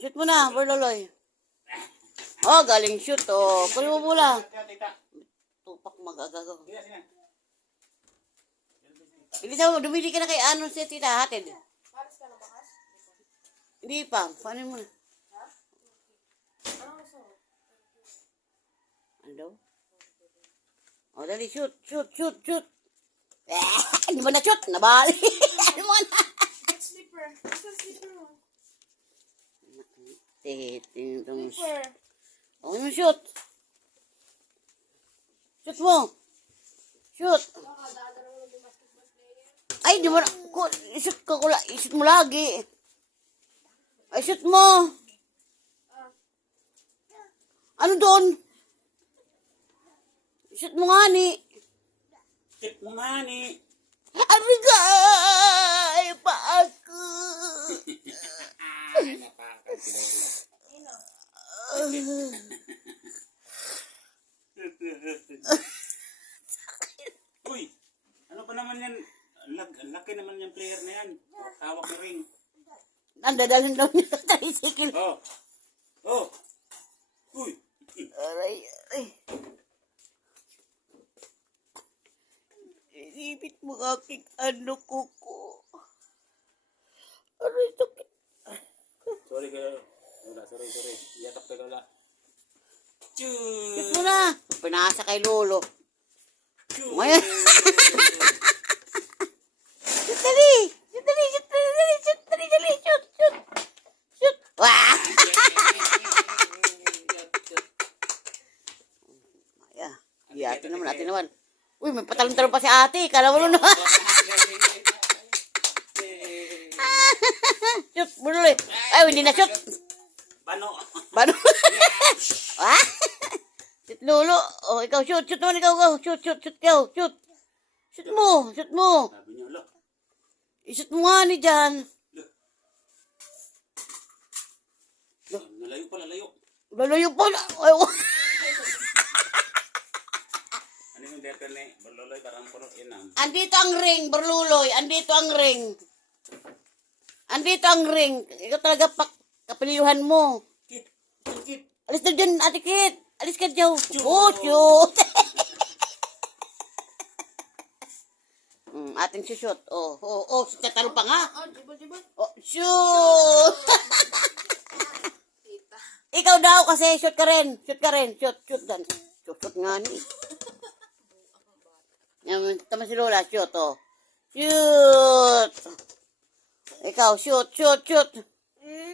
Shoot mo na, Berloloy. Oh, galing shoot, oh. Kunin mo mula. Tupak mag-agago. Hindi sa mo, dumili ka na kay Anon si tita, hatid. Pares ka na bakas? Hindi pa, paano mo na? Ha? Ano gusto mo? Ano daw? Oh, dali, shoot. Hindi mo na shoot, nabali. Ano mo na? Slipper. Gusto slipper mo? Slipper. Oh, ano shoot? Shoot mo. Shoot. Baka dadara mo ng basketball player. Ay, di mo na. Shoot ka ko. Shoot mo lagi. Ay, shoot mo. Ano doon? Shoot mo nga ni. Shoot mo nga ni. Arigay pa ako. Napakas sila. Uy, ano pa naman yan? Laki naman yung player na yan. Hawak na ring. Nandadalhin daw niya sa tricycle. Oh. Oh. Uy. Aray. Inipit mo aking ano kuko. Aray, sakit. Sorry kayo. Wala, sorry. Yatak ka wala. Shoot mo na. Pinasa kay Lolo. Shoot. Ngayon. Shoot dali. Shoot. Wah! Ay, ate naman. Uy, may patalong-talong pa si ate. Kala mo na. Shoot, bunuloy. Ay, hindi na shoot. Bano. Ah? Shoot, Lolo. Oh, ikaw, shoot naman ikaw. Shoot. Shoot mo. Sabi niyo, lo. I-shoot mo nga ni dyan. Nalayo pala, layo. Lalayo pa na. Ay, Ano yung dete ni Berloloy parang puro inam. andito ang ring, Berluloy. Andito ang ring. Ikaw talaga kapililuhan mo. Kit. Alis na dyan, Ate Kit. Alis ka dyan. Oh, shoot. Ating shoot. Oh, tatalo pa nga. Oh, jibol. Oh, shoot. Tita. Ikaw daw kasi, shoot ka rin. Shoot dan. Shoot nga ni. Yan, tama si Lola, shoot, oh. Shoot. Ikaw, shoot.